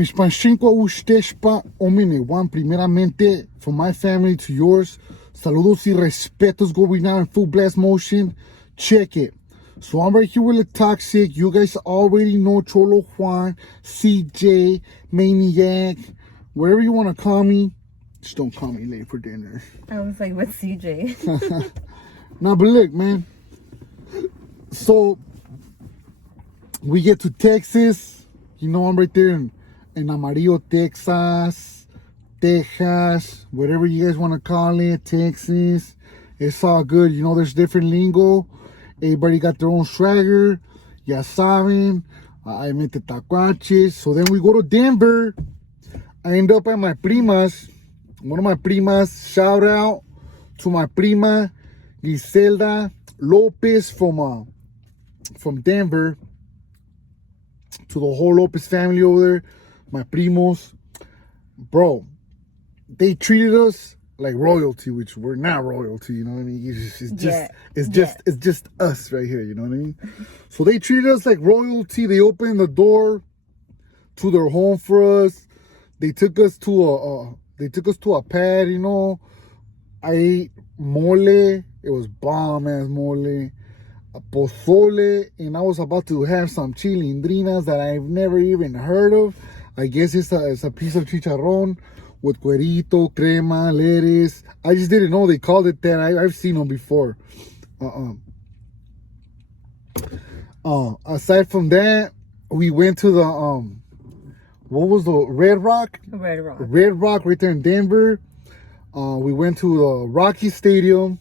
Mishpanshinko Usteshpa Omine Juan, primeramente from my family to yours. Saludos y respetos going on in full blast motion. Check it. So I'm right here with the Toxic. You guys already know Cholo Juan, CJ, Maniac, whatever you want to call me. Just don't call me late for dinner. I was like, what's CJ? Nah, but look, man. So we get to Texas. You know, I'm right there in Amarillo, Texas, whatever you guys want to call it, Texas. It's all good. You know, there's different lingo. Everybody got their own swagger. Ya saben. I mete tacuaches. So then we go to Denver. I end up at my prima's. One of my primas. Shout out to my prima, Giselda Lopez from Denver. To the whole Lopez family over there. My primos. Bro, they treated us like royalty, which we're not royalty, you know what I mean? It's just us right here, you know what I mean? So they treated us like royalty. They opened the door to their home for us. They took us to a pad, you know. I ate mole. It was bomb ass mole. A pozole, and I was about to have some chilindrinas that I've never even heard of. I guess it's a piece of chicharrón with cuerito, crema, lettuce. I just didn't know they called it that. I've seen them before. Aside from that, we went to the what was the Red Rock? Red Rock right there in Denver. We went to the Rocky Stadium.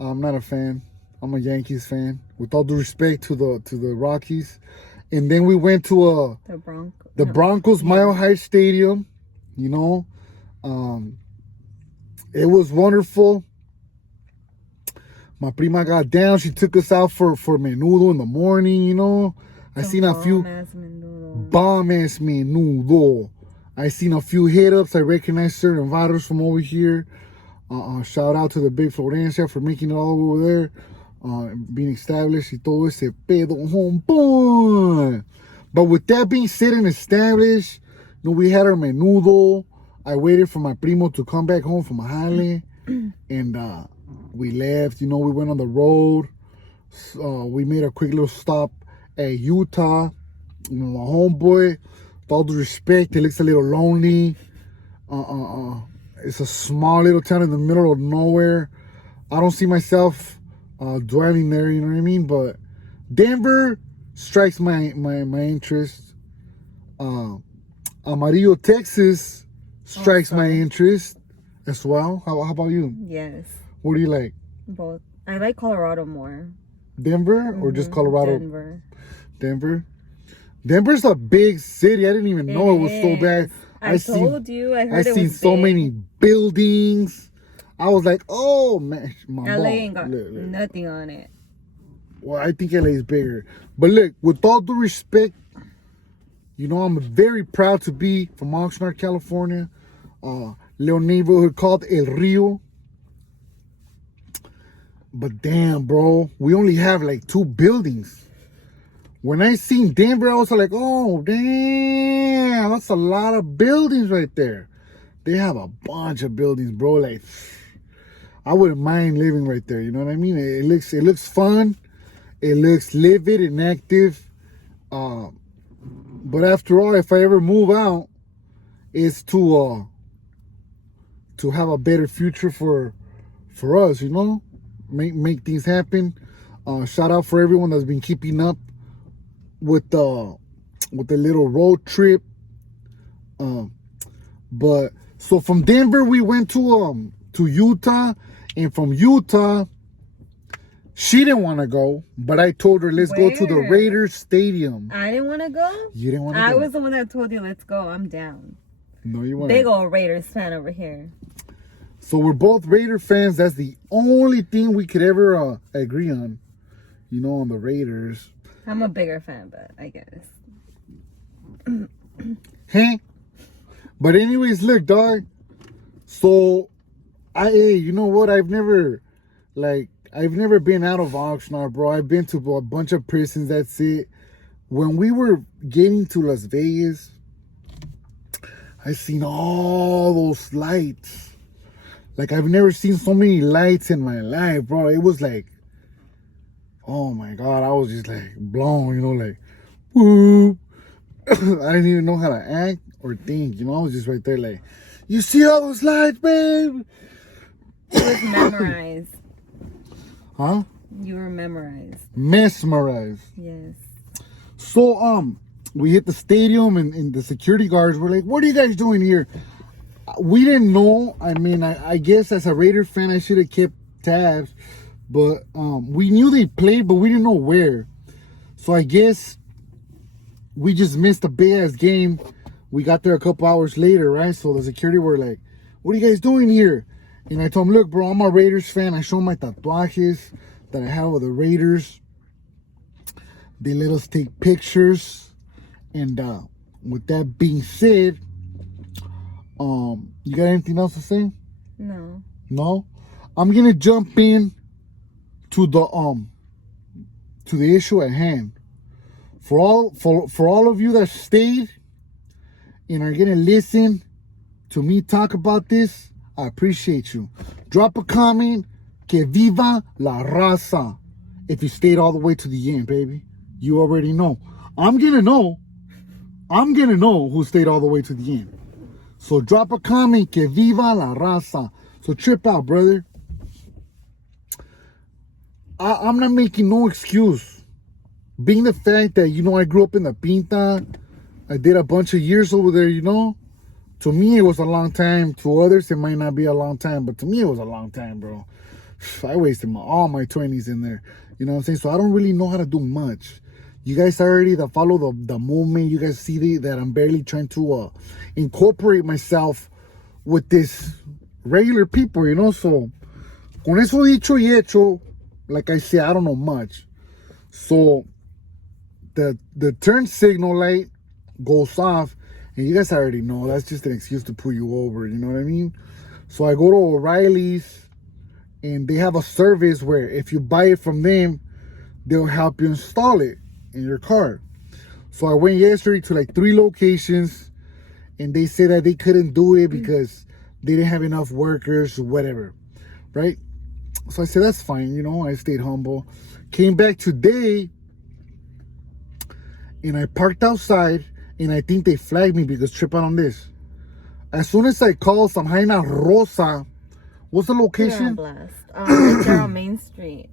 I'm not a fan. I'm a Yankees fan. With all due respect to the Rockies. And then we went to the Broncos Mile High Stadium. You know, it was wonderful. My prima got down. She took us out for menudo in the morning, you know. I seen a few bomb ass menudo. I seen a few hit ups. I recognized certain vatos from over here. Shout out to the big Florencia for making it all over there. Being established y todo ese pedo. Boom. But with that being said and established, you know, we had our menudo. I waited for my primo to come back home from Jale. And we left. You know, we went on the road. We made a quick little stop at Utah. You know, my homeboy, with all due respect, it looks a little lonely. It's a small little town in the middle of nowhere. I don't see myself dwelling there, you know what I mean? But Denver strikes my interest. Amarillo, Texas strikes my interest as well. How about you? Yes. What do you like? Both. I like Colorado more. Denver or just Colorado? Denver. Denver's a big city. I didn't even know it was so bad. I told you. I heard it was seen so many buildings. I was like, oh, man. LA ain't got nothing on it. Well, I think LA is bigger. But look, with all due respect, you know, I'm very proud to be from Oxnard, California. Little neighborhood called El Rio. But damn, bro, we only have like 2 buildings. When I seen Denver, I was like, oh, damn, that's a lot of buildings right there. They have a bunch of buildings, bro. Like, I wouldn't mind living right there. You know what I mean? It looks fun. It looks livid and active. But after all, if I ever move out, it's to have a better future for us. You know, make things happen. Shout out for everyone that's been keeping up with the little road trip. But so from Denver we went to Utah, and from Utah she didn't want to go, but I told her let's go to the Raiders Stadium. I didn't want to go. You didn't want to go. I was the one that told you let's go. I'm down. No, you want big old Raiders fan over here. So we're both Raider fans. That's the only thing we could ever agree on. You know, on the Raiders. I'm a bigger fan, but I guess. Hey. But anyways, look, dog. So, you know what? I've never been out of Oxnard, bro. I've been to a bunch of prisons. That's it. When we were getting to Las Vegas, I seen all those lights. Like, I've never seen so many lights in my life, bro. It was like, oh my God, I was just like blown, you know, like, woo. I didn't even know how to act or think, you know. I was just right there like, you see all those lights, babe? It was memorized. Huh? You were memorized. Mesmerized. Yes. So, we hit the stadium and the security guards were like, what are you guys doing here? We didn't know. I mean, I guess as a Raiders fan, I should have kept tabs. But we knew they played, but we didn't know where. So I guess we just missed a big-ass game. We got there a couple hours later, right? So the security were like, what are you guys doing here? And I told them, look, bro, I'm a Raiders fan. I showed my tatuajes that I have with the Raiders. They let us take pictures. And with that being said, you got anything else to say? No. No? I'm gonna jump in to the issue at hand. For all of you that stayed and are gonna listen to me talk about this, I appreciate you. Drop a comment. Que viva la raza. If you stayed all the way to the end, baby. You already know. I'm gonna know who stayed all the way to the end. So drop a comment. Que viva la raza. So trip out, brother. I'm not making no excuse. Being the fact that, you know, I grew up in the Pinta. I did a bunch of years over there, you know. To me, it was a long time. To others, it might not be a long time. But to me, it was a long time, bro. I wasted all my 20s in there. You know what I'm saying? So I don't really know how to do much. You guys already that follow the movement, you guys see that I'm barely trying to incorporate myself with this regular people, you know. So, con eso dicho y hecho, like I said, I don't know much. So, the turn signal light goes off, and you guys already know that's just an excuse to pull you over, you know what I mean? So I go to O'Reilly's, and they have a service where if you buy it from them, they'll help you install it in your car. So I went yesterday to like 3 locations, and they said that they couldn't do it because they didn't have enough workers or whatever, right? So I said, that's fine, you know. I stayed humble. Came back today, and I parked outside, and I think they flagged me because trip out on this. As soon as I called some Jaina Rosa, what's the location? Blast. Right there on Main Street.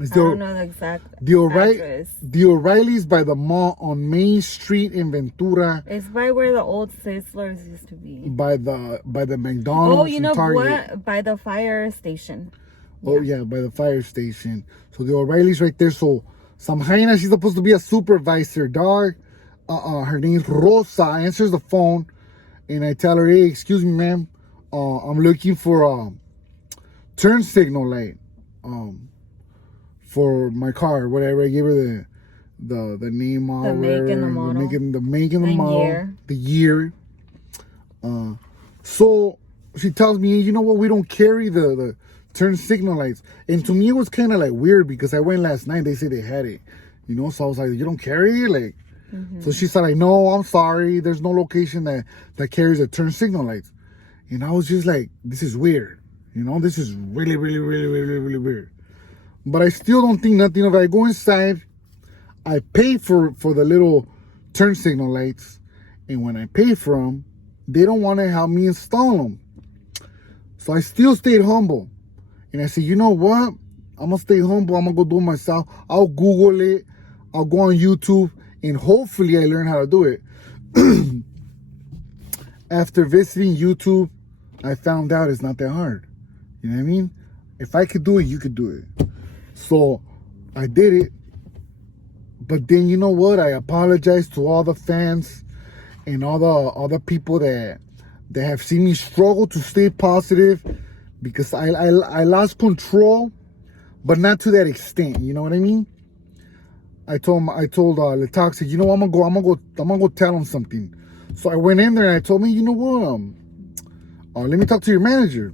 I don't know the exact address. The O'Reilly's by the mall on Main Street in Ventura. It's by where the old Sizzlers used to be. By the McDonald's. Oh, you know Target. what? By the fire station. Oh yeah, by the fire station. So the O'Reilly's right there. So some Jaina, she's supposed to be a supervisor, dog. Her name's Rosa. Answers the phone, and I tell her, hey, excuse me, ma'am. I'm looking for a turn signal light. For my car, whatever. I gave her the name, the make and the model, the make and the model, the year. So she tells me, you know what? We don't carry the turn signal lights. And to me, it was kind of like weird because I went last night. They said they had it, you know. So I was like, you don't carry it, like. So she said, like, no, I'm sorry. There's no location that carries a turn signal lights. And I was just like, this is weird, you know. This is really, really, really, really, really weird. But I still don't think nothing of it. I go inside, I pay for the little turn signal lights, and when I pay for them, they don't want to help me install them. So I still stayed humble. And I said, you know what? I'm going to stay humble. I'm going to go do it myself. I'll Google it. I'll go on YouTube, and hopefully I learn how to do it. After visiting YouTube, I found out it's not that hard. You know what I mean? If I could do it, you could do it. So I did it, but then you know what? I apologize to all the fans and all the people that have seen me struggle to stay positive, because I lost control, but not to that extent. You know what I mean? I told Letoxic, you know, I'm gonna go tell him something. So I went in there and I told me, you know what? Let me talk to your manager.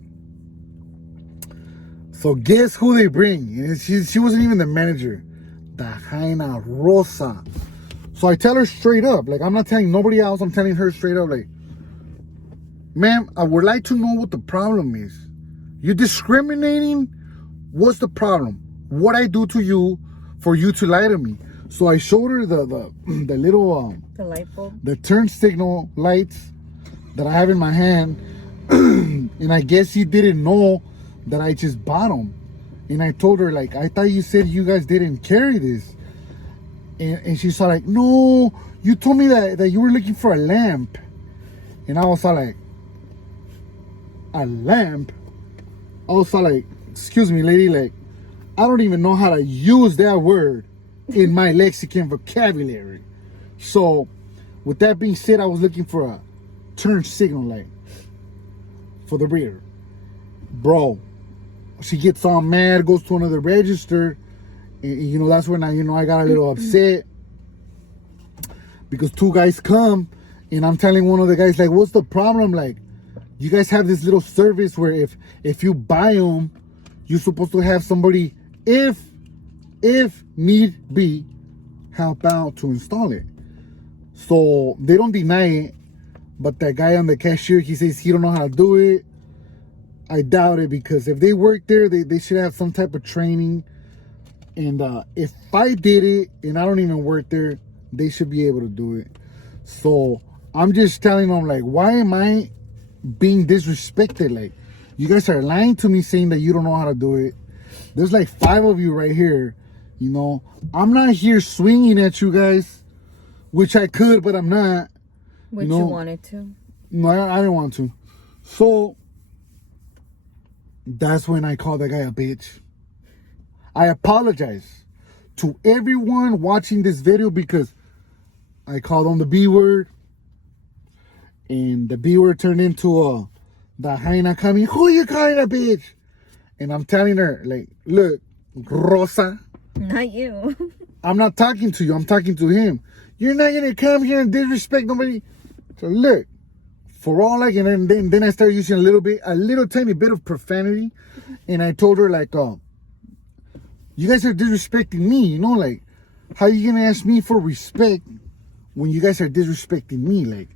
So guess who they bring? And she wasn't even the manager. The Jaina Rosa. So I tell her straight up, like, I'm not telling nobody else, I'm telling her straight up, like, ma'am, I would like to know what the problem is. You're discriminating? What's the problem? What I do to you for you to lie to me? So I showed her the little the light bulb, the turn signal lights that I have in my hand, and I guess he didn't know that I just bought them. And I told her, like, I thought you said you guys didn't carry this. And she saw like, no, you told me that you were looking for a lamp. And I was all like, a lamp? I was all like, excuse me, lady, like, I don't even know how to use that word in my lexicon vocabulary. So, with that being said, I was looking for a turn signal light for the rear. Bro, she gets all mad, goes to another register. And, that's when I got a little upset. Because two guys come, and I'm telling one of the guys, like, what's the problem? Like, you guys have this little service where if you buy them, you're supposed to have somebody, if need be, help out to install it. So they don't deny it, but that guy on the cashier, he says he don't know how to do it. I doubt it, because if they work there, they should have some type of training. And if I did it and I don't even work there, they should be able to do it. So I'm just telling them, like, why am I being disrespected? Like, you guys are lying to me, saying that you don't know how to do it. There's like 5 of you right here. I'm not here swinging at you guys, which I could, but I'm not. Which you wanted to. No, I didn't want to. So that's when I called that guy a bitch. I apologize to everyone watching this video, because I called him the B word, and the B word turned into the hyena coming, who you calling a bitch? And I'm telling her, like, look, Rosa. Not you. I'm not talking to you. I'm talking to him. You're not going to come here and disrespect nobody. So look, for all like, and then I started using a little tiny bit of profanity. And I told her, like, you guys are disrespecting me, like, how you going to ask me for respect when you guys are disrespecting me? Like,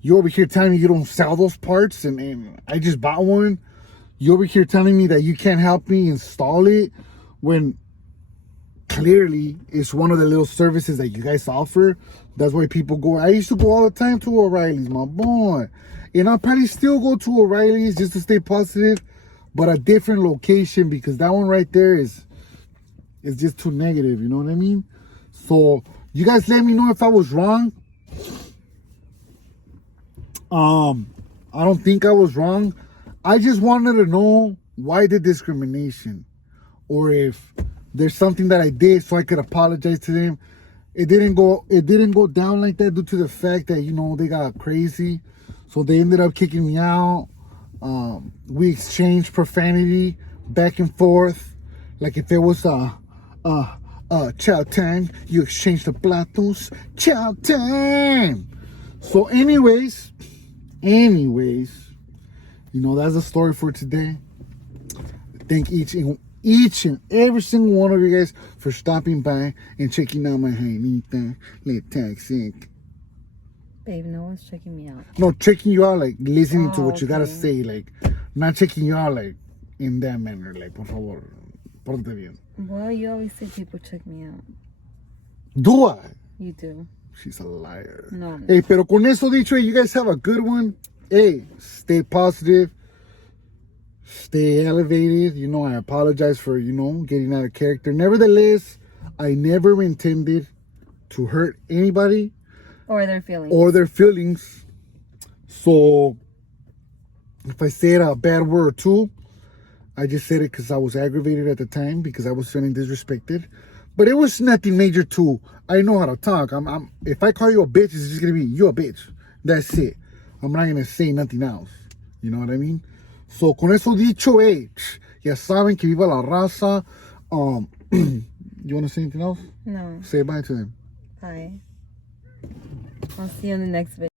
you over here telling me you don't sell those parts, and I just bought one. You over here telling me that you can't help me install it, when clearly it's one of the little services that you guys offer. That's why people go. I used to go all the time to O'Reilly's, my boy. And I'll probably still go to O'Reilly's just to stay positive, but a different location, because that one right there is just too negative, you know what I mean? So you guys let me know if I was wrong. I don't think I was wrong. I just wanted to know why the discrimination, or if there's something that I did so I could apologize to them. It didn't go down like that due to the fact that they got crazy, so they ended up kicking me out. We exchanged profanity back and forth, like if it was chow time, you exchange the platos. Chow time. So anyways, that's the story for today. Thank each and every single one of you guys for stopping by and checking out my Jainita Toxic. Babe, no one's checking me out. No, checking you out, like listening to what you gotta say, like not checking you out like in that manner, like por favor, pórtate bien. Well, you always say people check me out. Do I? You do. She's a liar. No. Hey, pero con eso dicho, you guys have a good one. Hey, stay positive. Stay elevated. I apologize for, getting out of character. Nevertheless, I never intended to hurt anybody. Or their feelings. So, if I said a bad word or two, I just said it because I was aggravated at the time, because I was feeling disrespected. But it was nothing major too. I know how to talk. If I call you a bitch, it's just gonna be you a bitch. That's it. I'm not gonna say nothing else. You know what I mean? So con eso dicho, ya saben que viva la raza. You wanna say anything else? No. Say bye to them. Bye. I'll see you in the next video.